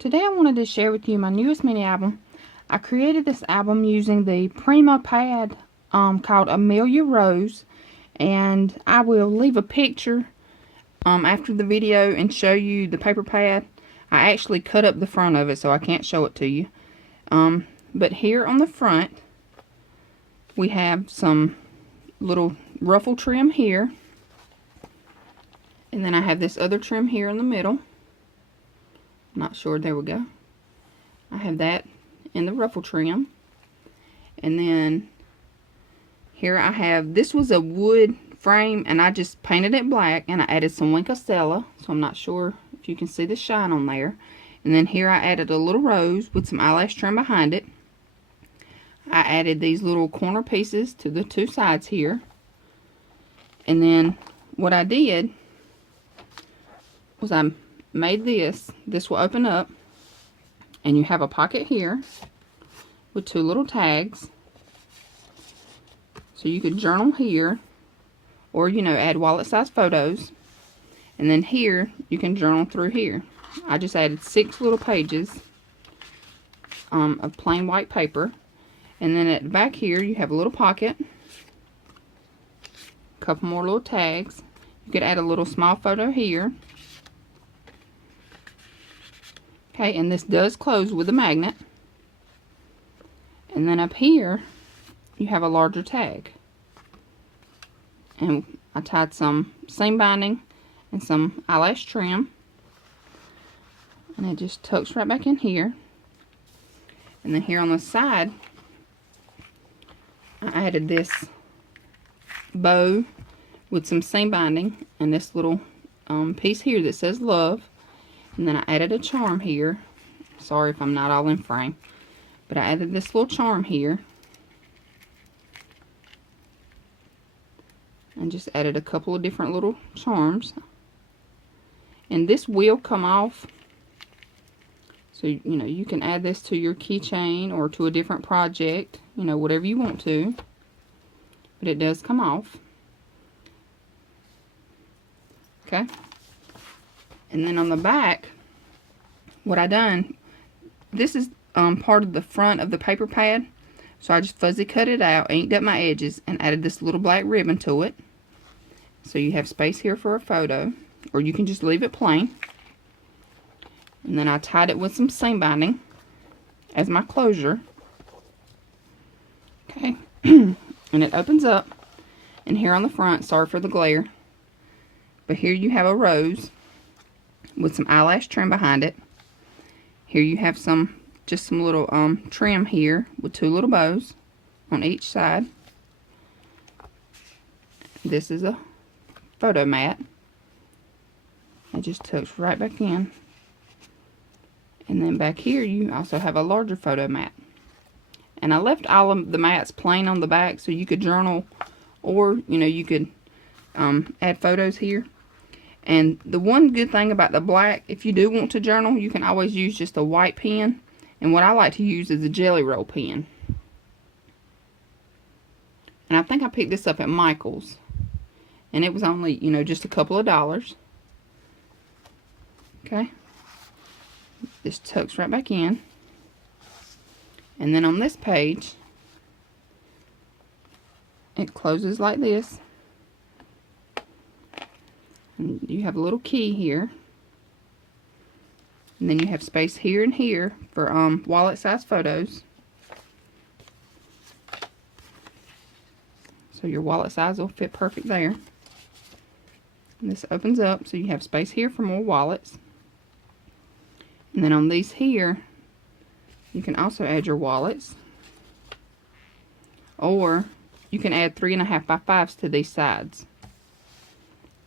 Today I wanted to share with you my newest mini album. I created this album using the Prima pad called Amelia Rose, and I will leave a picture after the video and show you the paper pad. I actually cut up the front of it, so I can't show it to you. But here on the front we have some little ruffle trim here, and then I have this other trim here in the middle. Not sure, there we go. I have that in the ruffle trim, and then here I have, this was a wood frame and I just painted it black and I added some Wink Stella, so I'm not sure if you can see the shine on there. And then here I added a little rose with some eyelash trim behind it. I added these little corner pieces to the two sides here, and then what I did was I made this will open up, and you have a pocket here with two little tags, so you could journal here, or add wallet size photos. And then here you can journal through here. I just added 6 little pages of plain white paper, and then at the back here you have a little pocket, a couple more little tags. You could add a little small photo here. Okay, and this does close with a magnet. And then up here you have a larger tag. And I tied some seam binding and some eyelash trim. And it just tucks right back in here. And then here on the side, I added this bow with some seam binding and this little piece here that says love. And then I added a charm here. Sorry if I'm not all in frame, but I added this little charm here, and just added a couple of different little charms. And this will come off, so you can add this to your keychain or to a different project, whatever you want to, but it does come off. Okay, and then on the back, what I done, this is part of the front of the paper pad, so I just fuzzy cut it out, inked up my edges, and added this little black ribbon to it, so you have space here for a photo, or you can just leave it plain. And then I tied it with some seam binding as my closure. Okay, and it opens up, and here on the front, sorry for the glare, but here you have a rose with some eyelash trim behind it. Here you have just some little trim here with 2 little bows on each side. This is a photo mat. It just tucks right back in. And then back here you also have a larger photo mat. And I left all of the mats plain on the back so you could journal, or you could add photos here. And the one good thing about the black, if you do want to journal, you can always use just a white pen. And what I like to use is a Jelly Roll pen. And I think I picked this up at Michael's. And it was only, just a couple of dollars. Okay. This tucks right back in. And then on this page, it closes like this. And you have a little key here, and then you have space here and here for wallet size photos, so your wallet size will fit perfect there. And this opens up, so you have space here for more wallets. And then on these here, you can also add your wallets, or you can add 3.5 by 5s to these sides.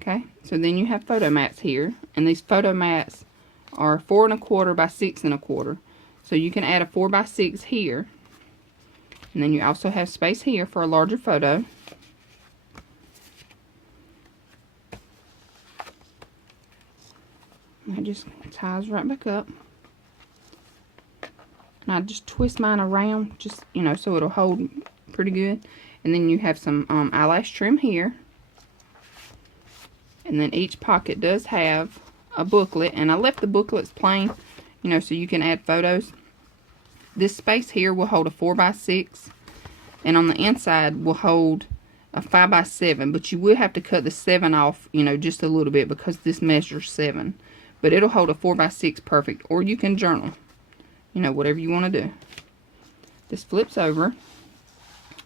Okay, so then you have photo mats here, and these photo mats are 4 1/4 by 6 1/4. So you can add a 4 by 6 here, and then you also have space here for a larger photo. And it just ties right back up. And I just twist mine around, just so it'll hold pretty good. And then you have some eyelash trim here. And then each pocket does have a booklet, and I left the booklets plain you know, so you can add photos. This space here will hold a 4x6, and on the inside will hold a 5x7, but you will have to cut the 7 off, you know, just a little bit because this measures 7. But it'll hold a 4x6 perfect, or you can journal, you know, whatever you want to do. This flips over,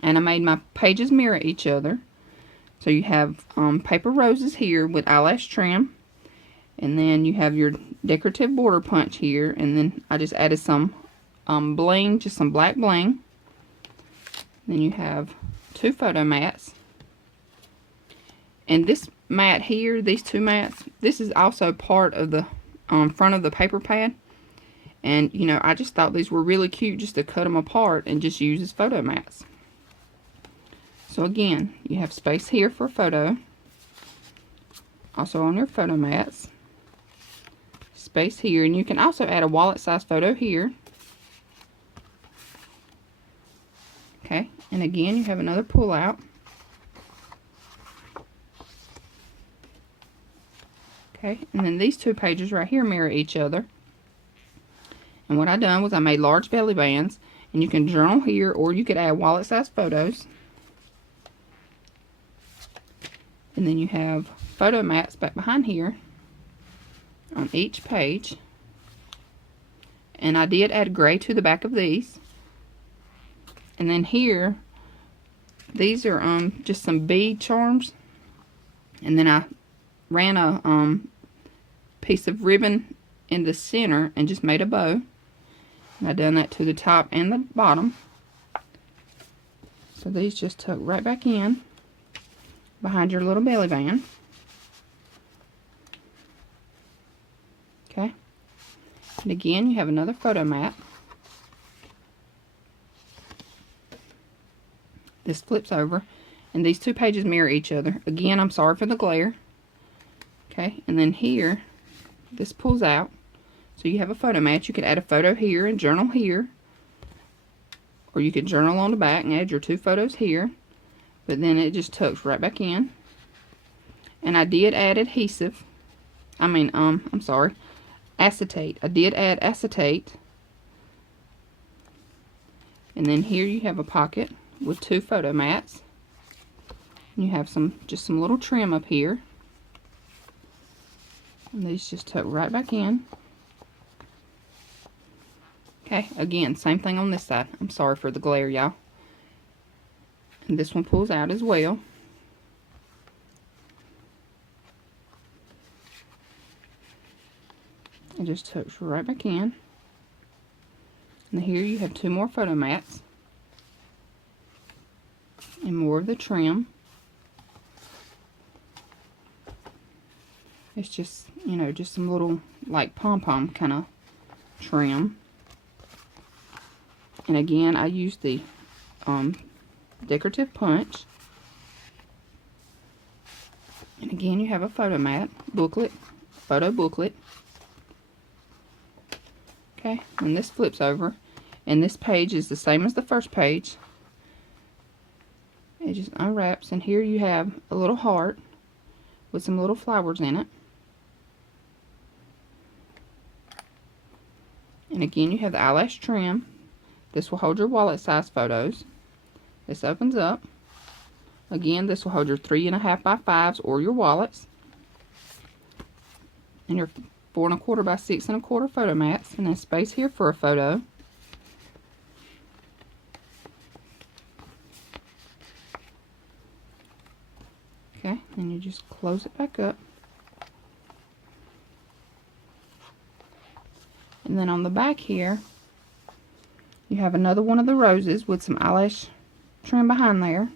and I made my pages mirror each other. So you have paper roses here with eyelash trim, and then you have your decorative border punch here, and then I just added some bling, just some black bling. Then you have 2 photo mats. And this mat here, these 2 mats, this is also part of the front of the paper pad. And, you know, I just thought these were really cute just to cut them apart and just use as photo mats. So again, you have space here for a photo. Also on your photo mats. Space here, and you can also add a wallet size photo here. Okay, and again, you have another pull out. Okay, and then these 2 pages right here mirror each other. And what I done was I made large belly bands, and you can journal here, or you could add wallet size photos. And then you have photo mats back behind here on each page. And I did add gray to the back of these. And then here, these are just some bead charms. And then I ran a piece of ribbon in the center and just made a bow. And I done that to the top and the bottom. So these just tuck right back in behind your little belly band. Okay. And again, you have another photo mat. This flips over, and these 2 pages mirror each other. Again, I'm sorry for the glare. Okay, and then here, this pulls out. So you have a photo mat. You could add a photo here and journal here. Or you could journal on the back and add your 2 photos here. But then it just tucks right back in. And I did add adhesive. I'm sorry, acetate. I did add acetate. And then here you have a pocket with 2 photo mats. You have just some little trim up here. And these just tuck right back in. Okay, again, same thing on this side. I'm sorry for the glare, y'all. And this one pulls out as well. It just tucks right back in. And here you have 2 more photo mats. And more of the trim. It's just, you know, just some little, like, pom-pom kind of trim. And again, I used the decorative punch. And again, you have a photo mat, booklet, photo booklet. Okay, and this flips over, and this page is the same as the first page. It just unwraps, and here you have a little heart with some little flowers in it. And again, you have the eyelash trim. This will hold your wallet size photos. This opens up. Again, this will hold your 3.5 by 5s or your wallets. And your 4.25 by 6.25 photo mats. And then space here for a photo. Okay, and you just close it back up. And then on the back here, you have another one of the roses with some eyelash trim behind there.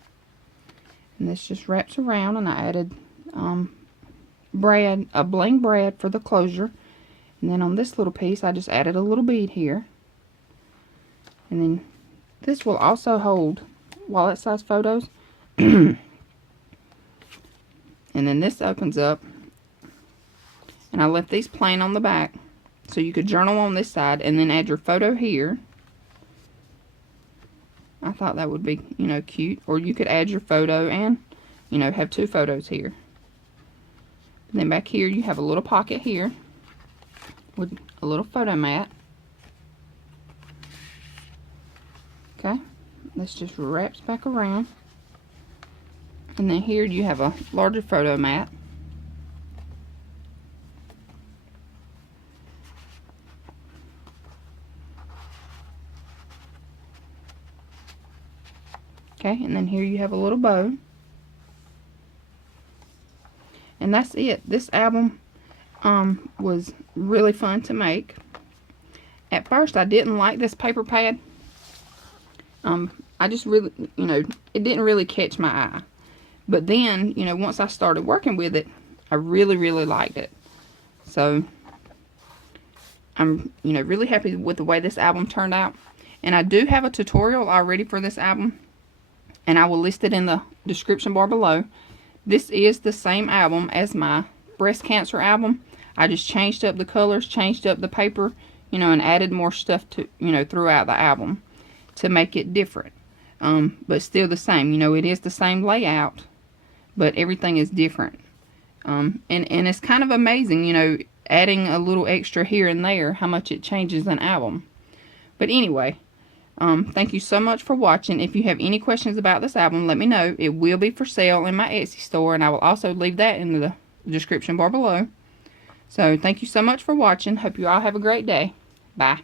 And this just wraps around, and I added a bling brad for the closure. And then on this little piece, I just added a little bead here. And then this will also hold wallet size photos. And then this opens up, and I left these plain on the back, so you could journal on this side and then add your photo here. I thought that would be, you know, cute. Or you could add your photo and, you know, have 2 photos here. And then back here you have a little pocket here with a little photo mat. Okay, this just wraps back around. And then here you have a larger photo mat. Okay, and then here you have a little bow. And that's it. This album was really fun to make. At first I didn't like this paper pad. I just really, it didn't really catch my eye. But then, once I started working with it, I really, really liked it. So, I'm, really happy with the way this album turned out. And I do have a tutorial already for this album, and I will list it in the description bar below. This is the same album as my breast cancer album. I just changed up the colors, changed up the paper, and added more stuff to, throughout the album to make it different. But still the same. It is the same layout, but everything is different. And it's kind of amazing, adding a little extra here and there, how much it changes an album. But anyway, thank you so much for watching. If you have any questions about this album, let me know. It will be for sale in my Etsy store, and I will also leave that in the description bar below. So thank you so much for watching. Hope you all have a great day. Bye.